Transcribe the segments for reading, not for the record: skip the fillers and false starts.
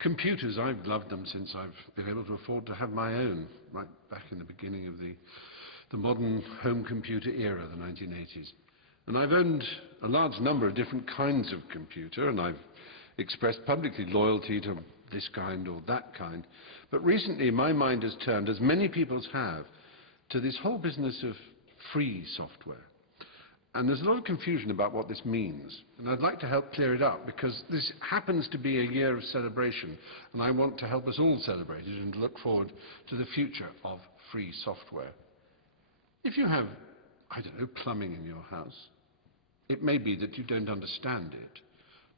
Computers, I've loved them since I've been able to afford to have my own, right back in the beginning of the modern home computer era, the 1980s. And I've owned a large number of different kinds of computer, and I've expressed publicly loyalty to this kind or that kind. But recently my mind has turned, as many people's have, to this whole business of free software. And there's a lot of confusion about what this means. And I'd like to help clear it up, because this happens to be a year of celebration, and I want to help us all celebrate it and look forward to the future of free software. If you have, I don't know, plumbing in your house, it may be that you don't understand it.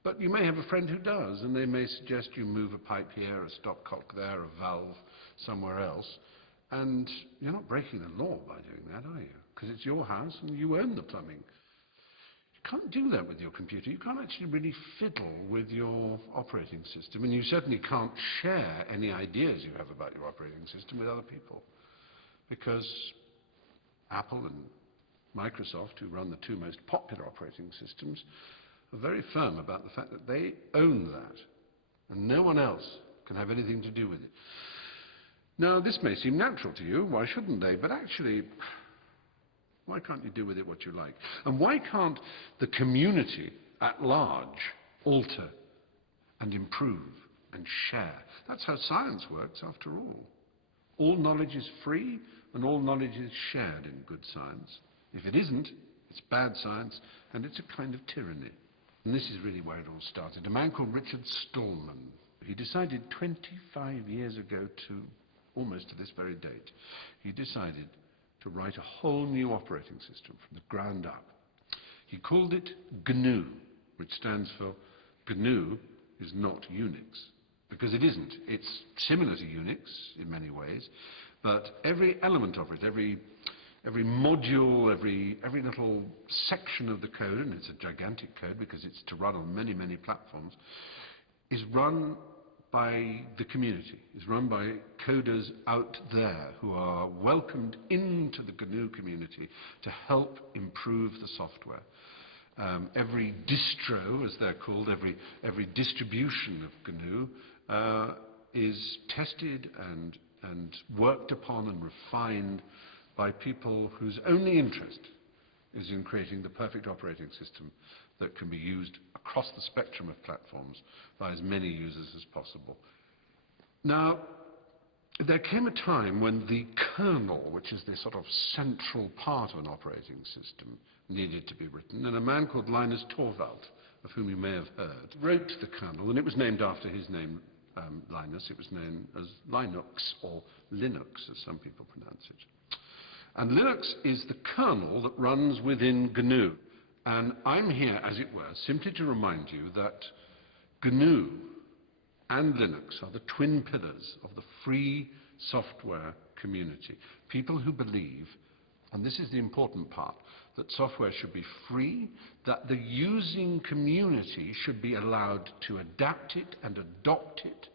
But you may have a friend who does, and they may suggest you move a pipe here, a stopcock there, a valve somewhere else. And you're not breaking the law by doing that, are you? Because it's your house and you own the plumbing. You can't do that with your computer. You can't actually really fiddle with your operating system. And you certainly can't share any ideas you have about your operating system with other people. Because Apple and Microsoft, who run the two most popular operating systems, are very firm about the fact that they own that. And no one else can have anything to do with it. Now, this may seem natural to you. Why shouldn't they? But actually, why can't you do with it what you like? And why can't the community at large alter and improve and share? That's how science works, after all. All knowledge is free, and all knowledge is shared in good science. If it isn't, it's bad science, and it's a kind of tyranny. And this is really where it all started. A man called Richard Stallman. He decided 25 years ago, to almost to this very date, he decided to write a whole new operating system from the ground up. He called it GNU, which stands for GNU is not Unix, because it isn't. It's similar to Unix in many ways, but every element of it, every module, every little section of the code, and it's a gigantic code because it's to run on many, many platforms, is run by the community, is run by coders out there who are welcomed into the GNU community to help improve the software. Every distro, as they're called, every distribution of GNU is tested and worked upon and refined by people whose only interest is in creating the perfect operating system that can be used across the spectrum of platforms by as many users as possible. Now, there came a time when the kernel, which is the sort of central part of an operating system, needed to be written, and a man called Linus Torvald, of whom you may have heard, wrote the kernel, and it was named after his name, Linus. It was known as Linux, or Linux, as some people pronounce it. And Linux is the kernel that runs within GNU. And I'm here, as it were, simply to remind you that GNU and Linux are the twin pillars of the free software community. People who believe, and this is the important part, that software should be free, that the using community should be allowed to adapt it and adopt it,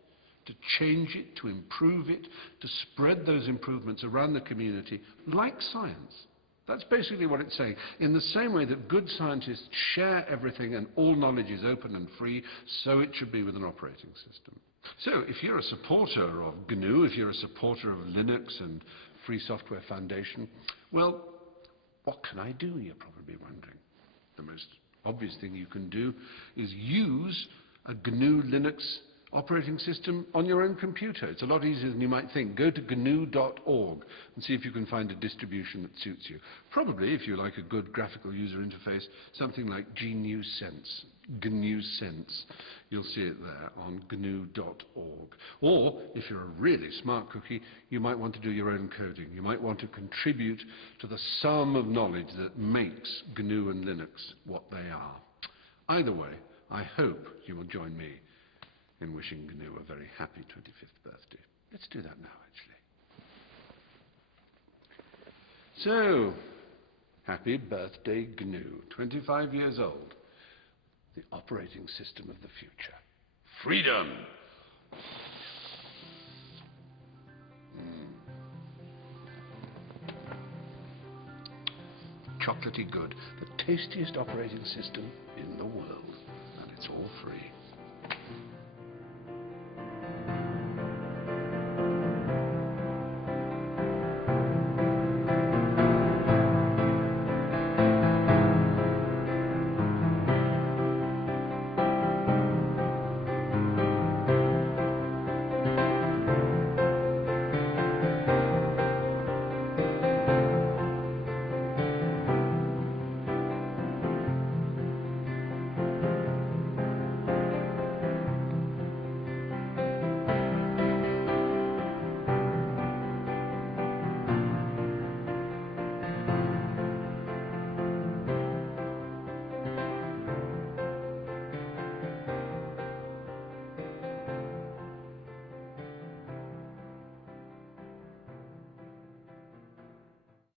to change it, to improve it, to spread those improvements around the community, like science. That's basically what it's saying. In the same way that good scientists share everything and all knowledge is open and free, so it should be with an operating system. So if you're a supporter of GNU, if you're a supporter of Linux and Free Software Foundation, well, what can I do, you're probably wondering. The most obvious thing you can do is use a GNU Linux operating system on your own computer. It's a lot easier than you might think. Go to GNU.org and see if you can find a distribution that suits you. Probably, if you like a good graphical user interface, something like GNU Sense. GNU Sense. You'll see it there on GNU.org. Or, if you're a really smart cookie, you might want to do your own coding. You might want to contribute to the sum of knowledge that makes GNU and Linux what they are. Either way, I hope you will join me in wishing GNU a very happy 25th birthday. Let's do that now, actually. So, happy birthday, GNU. 25 years old. The operating system of the future. Freedom! Chocolatey good. The tastiest operating system